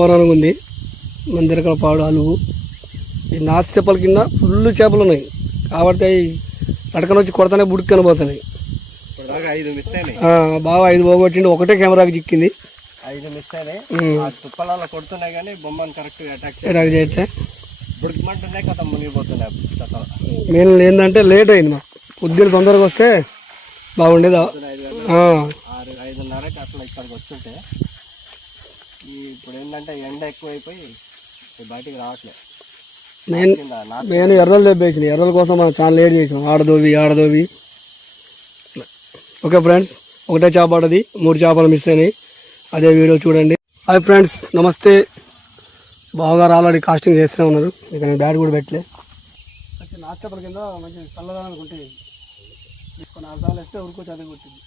మరణంగా ఉంది. మందిరకల పాడు అలుగు ఈ నాసు చేపల కింద ఫుల్ చేపలు ఉన్నాయి కాబట్టి అవి అడకన వచ్చి కొడతానే బుడికని పోతున్నాయి. బాగా 5 పోగొట్టిండు. ఒకటే కెమెరాకి చిక్కింది. 5 మిస్ అయినాయి. తుప్పలలో కొడుతున్నాయి కానీ బొమ్మను కరెక్ట్గా అటాక్ చేస్తే బుడికమంటేనే కథ మునిగిపోతున్నాయి. మెయిన్ ఏంటంటే లేట్ అయింది. మాకు పొద్దున్న తొందరగా వస్తే బాగుండేది. 5:30కి అట్లా ఇక్కడికి వస్తుంటే ఇప్పుడు ఏంటంటే ఎండ ఎక్కువైపోయి బయటికి రావట్లేదు. నేను ఎర్రలు తెప్పేసింది. ఎర్రల కోసం మనం చాలా లేట్ చేసాం. ఆడదోవి. ఓకే ఫ్రెండ్స్, ఒకటే చేప పడ్డది, 3 చేపలు మిస్ అయినాయి. అదే వీడియో చూడండి. హాయ్ ఫ్రెండ్స్, నమస్తే. బావగారు ఆల్రెడీ కాస్టింగ్ చేస్తూనే ఉన్నారు. ఇక నేను బ్యాట్ కూడా పెట్టలే. మంచి నాచేపల కింద మంచి చల్లగా అనుకుంటే 4 సార్లు వేస్తే ఉరుకు చదివి కొట్టింది.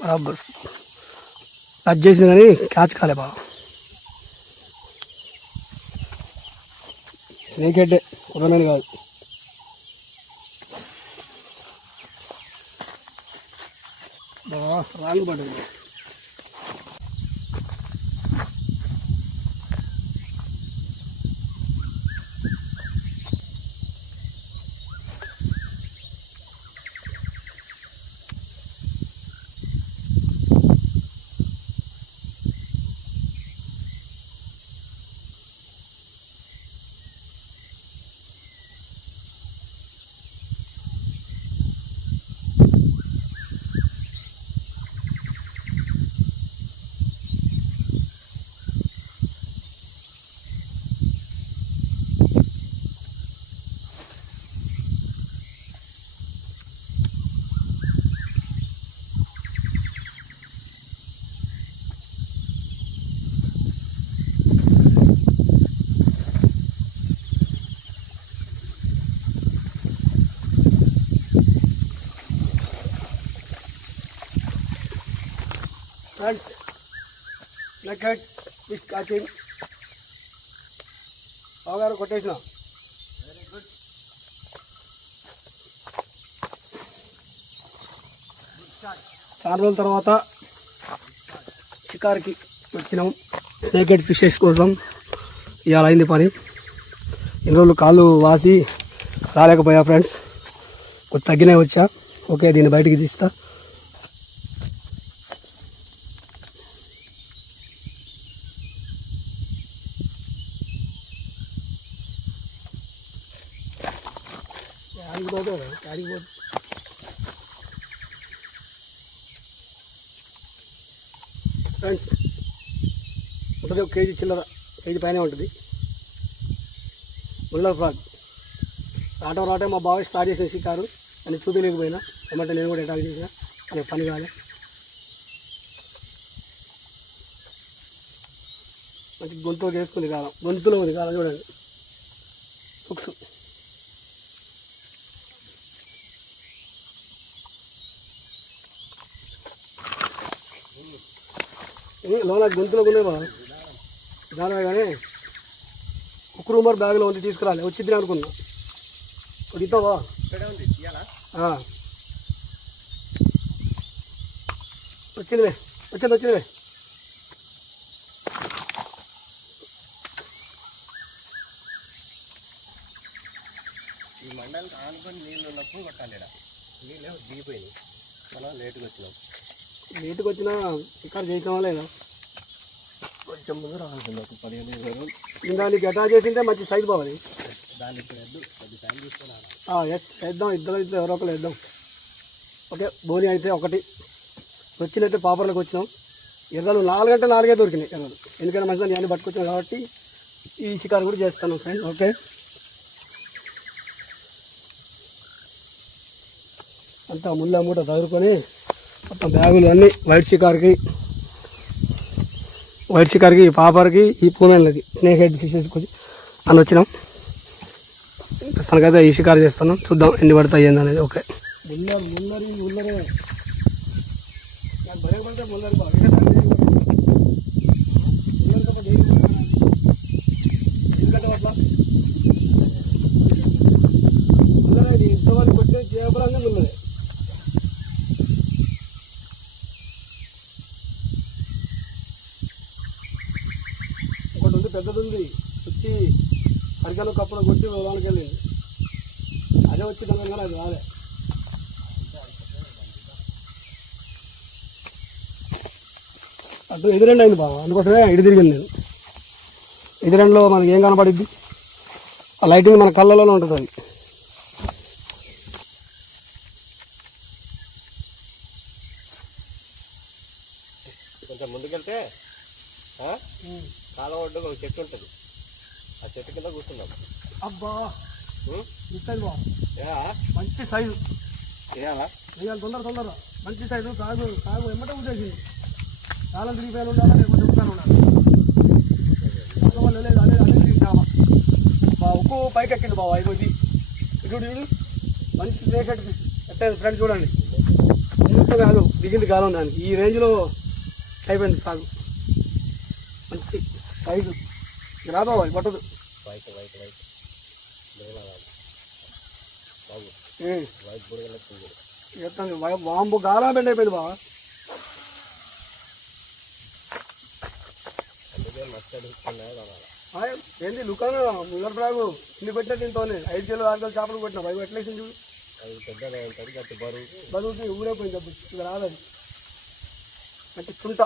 బరాబర్ టచ్ చేసింది కానీ క్యాచ్ కాలే బాగా. స్నేక్ హెడ్ కుదరని కాదు. బాగా రాంగ్ పడ్డది. ఫ్రెండ్స్, నెక్స్ట్ ఫిష్ క్యాచింగ్ బావగారు కొట్టేసిన. Very good. చాలా రోజుల తర్వాత షికార్కి వచ్చినాం. స్నేక్ హెడ్ ఫిషెస్ కోసం ఇవాళ అయింది పని. ఇన్ని రోజులు కాళ్ళు వాసి రాలేకపోయా ఫ్రెండ్స్. కొంచెం తగ్గినాయి వచ్చా. ఓకే, దీన్ని బయటికి తీస్తా. ఫ్రెండ్స్, ఉంటుంది 1 కేజీ చిల్లర, కేజీ పైన ఉంటుంది. ముల్లర్ ఫ్రాగ్ రావటం మా బాగా స్టార్ట్ చేసిన షికారు అని చూపించలేకపోయినా. ఏమంటే నేను కూడా అటాక్ చేసిన, అనే పని కాలే. మంచి గొంతులో చేసుకుంది కాలం, గొంతులో ఉంది కాలం చూడండి. బుక్స్ లోన గొంతులో ఉన్నాయి బా దాని కానీ ఒక రూమర్ బ్యాగ్లో ఉంది, తీసుకురాలి. వచ్చిద్ది అనుకున్నా. ఇస్తావా? వచ్చిందిలే. ఈ మండలికి ఆనుకొని నీళ్ళు ఉన్నప్పుడు కొట్టాలి. నీళ్ళు దిగిపోయినాయి. మనం లేటుగా వచ్చినా ఇక్కడ చేసామా లేదా? కొంచెం ముందు రావాల్సింది. ఒక 15-20 రోజులు దానికి అటాచ్ చేసింటే మంచి సైజు బాగుంది. దానికి 10 టైం తీసుకున్నాను. వేద్దాం, ఇద్దరు ఎవరో ఒకరు వేద్దాం. ఓకే, బోని అయితే ఒకటి వచ్చినట్టు పాపర్లకు వచ్చినాం. ఎర్రలు 4 గంటలు 4 దొరికినాయి ఎర్రలు. ఎందుకంటే మంచిగా నేను పట్టుకొచ్చాను కాబట్టి ఈ షికారు కూడా చేస్తాను ఫ్రెండ్స్. ఓకే, అంతా ముళ్ళ మూట చదువుకొని మొత్తం బ్యాగులు అన్నీ వైట్ షికార్కి పాపర్కి ఈ పూనెళ్ళకి స్నేక్ హెడ్ ఫిషెస్కి వచ్చి అని వచ్చినాం. తనకైతే ఈ షికారు చేస్తున్నాం, చూద్దాం ఎన్ని పడతాయి ఏంది అనేది. ఓకే ఒకటి ఉంది, పెద్దది ఉంది, వచ్చి అరికాలు కప్పున కొట్టి లోనికి వెళ్ళింది. అదే వచ్చి దాని కానీ అది రాలే. అటు ఎదురెండు అయింది బాబా, అందుకోసమే ఇటు తిరిగింది నేను. ఎదురెండులో మనకి ఏం కనపడిద్ది, ఆ లైటింగ్ మన కళ్ళలోనే ఉంటుంది. అది కొంచెం ముందుకెళ్తే కాలం ఒడ్డుగా ఒక చెట్టు ఉంటుంది, ఆ చెట్టు కింద కూర్చున్నాం. అబ్బా మంచి సైజు చేయాలా వేయాలి, తొందర మంచి సైజు. సాగు ఎమ్మటే ఉద్దేశింది. చాలా తిరిగిపోయాను ఉండాలా, లేకపోతే ఉంటాను ఉండాలి. లేదు అదే తిరిగి చాలా బా ఉక్కు పైకి ఎక్కింది బాబా. అయిపోయి ఇటు మంచి ప్లేకెట్ ఎట్టేది ఫ్రెండ్ చూడండి. ఇంత కాదు దిగింది కాలం దానికి. ఈ రేంజ్లో అయిపోయింది సాగు. మంచి సైజు రాబావాలి పట్టదు. వాంబు గాలా బెండ్ అయిపోయింది బాబా. ఏంది లుకాను ముగ్గర బ్రాగు ఇన్ని పెట్టినా దీంతోనే 5 కిలో 6 కిలో చేపలు పెట్టినా. అవి ఎట్లేసింది చూడు, అది పెద్దగా ఉంటుంది, గట్టి బరువుకి ఊరైపోయింది. డబ్బు ఇక రాలేదు. అంటే తుంట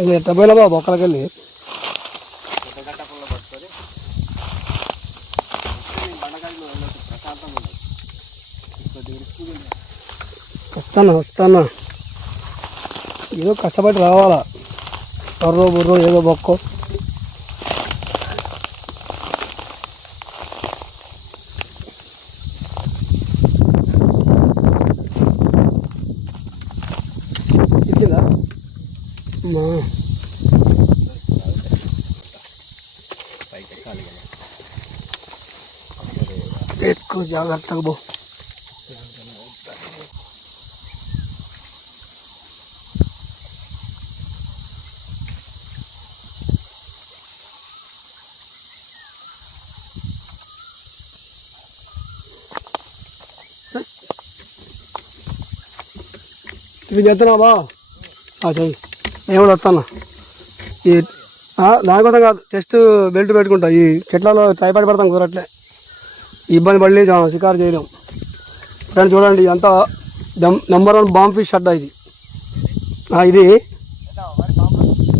ఇది ఎట్ట పోయినా బాబు ఒక్కరికెళ్ళి వస్తానా ఏదో కష్టపడి రావాలా. బుర్రో ఏదో బొక్కో. ఇచ్చిందా ఎక్కువ జాగ్రత్తగా పో. ఇది చేస్తున్నావా? చెయ్యి, నేను కూడా వస్తాను. ఈ దానికోసం కాదు, జస్ట్ బెల్ట్ పెట్టుకుంటా. ఈ చెట్లలో టైపాయిడ్ పడతాం కుదరట్లే, ఇబ్బంది పడి షికారు చేయలేం. ఫ్రెండ్ చూడండి, అంతా నెంబర్ 1 బాంబ్ ఫిష్ అడ్డా ఇది. ఇది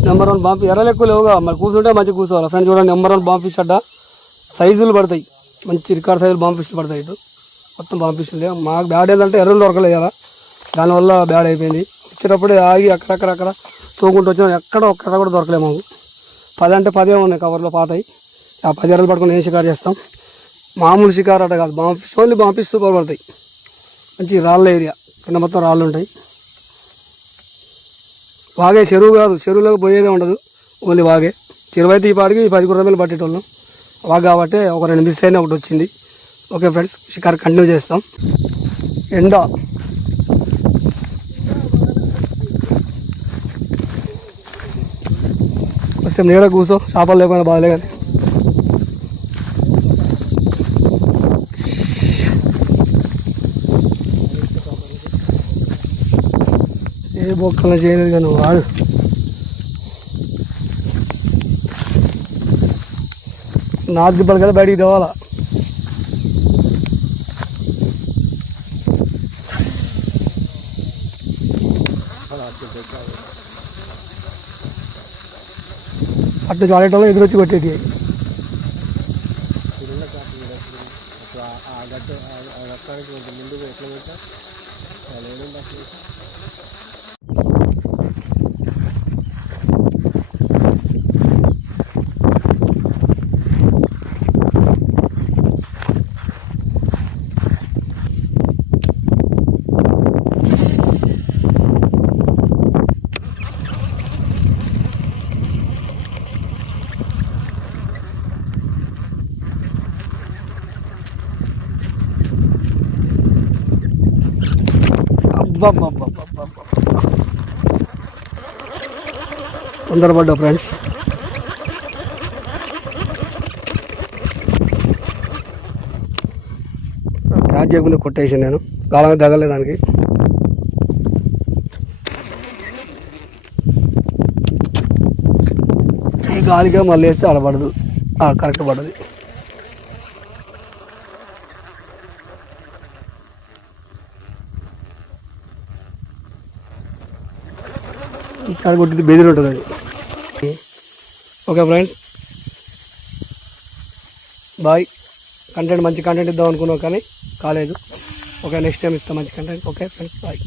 నెంబర్ 1 బాంబ్. ఎర్రలు ఎక్కువ లేవుగా, మరి కూర్చుంటే మంచిగా కూర్చోవాలి. ఫ్రెండ్ చూడండి, నెంబర్ 1 బాంబ్ ఫిష్ అడ్డా. సైజులు పడతాయి, మంచి రికార్డ్ సైజులు బాంబ్ ఫిష్లు పడతాయి. ఇటు మొత్తం బాంబ్ ఫిష్లు. మాకు బ్యాడ్ ఏంటంటే ఎర్రలు దొరకలేదు కదా, దానివల్ల బ్యాడ్ అయిపోయింది. వచ్చేటప్పుడే ఆగి అక్కడక్కడ తోకుంటూ వచ్చినా ఎక్కడ ఒక్కడ కూడా దొరకలేదు మాకు. 10 అంటే 10 ఉన్నాయి కవర్లో పాతాయి. ఆ 10 ఎర్రలు పట్టుకుని ఏం షికారు చేస్తాం. మామూలు షికారు అట కాదు, bomb fish. Only bomb fish super పడతాయి. మంచి రాళ్ళ ఏరియా, కింద మొత్తం రాళ్ళు ఉంటాయి. వాగే చెరువు కాదు, చెరువులోకి పోయేదే ఉండదు, ఓన్లీ వాగే. చెరువు అయితే ఈ పాటికి 10 గుర్రమేలు పట్టేటోళ్ళం. వాగా కాబట్టి ఒక 2 మిస్ అయినా ఒకటి వచ్చింది. ఓకే ఫ్రెండ్స్, షికారు కంటిన్యూ చేస్తాం. ఎండ వస్తే నీడ కూర్చో, చేపలు లేకపోయినా బాగాలే. కానీ ఏ బొక్కలు చేయలేదు కానీ వాడు నాలుగు దిబ్బలు కదా బయటికి తేవాలా. అట్టు చాలేటోళ్ళు ఎదురొచ్చి కొట్టేటి. అబ్బబ్బబ్బబ్బబ్బబ్బ. తొందరపడ్డా ఫ్రెండ్స్. క్యాచ్ చేయకుండా కొట్టేసాను నేను, గాలం తగలే దానికి. ఈ గాలిగా మళ్ళీ వేస్తే ఆడపడదు, కరెక్ట్ పడదు. ఇక్కడ కొట్టింది బెదిరి ఉంటుంది అది. Okay friends, bye. కంటెంట్ మంచి కంటెంట్ ఇద్దాం అనుకున్నాం కానీ కాలేదు. ఓకే, నెక్స్ట్ టైం ఇస్తాం మంచి కంటెంట్. Okay friends, bye.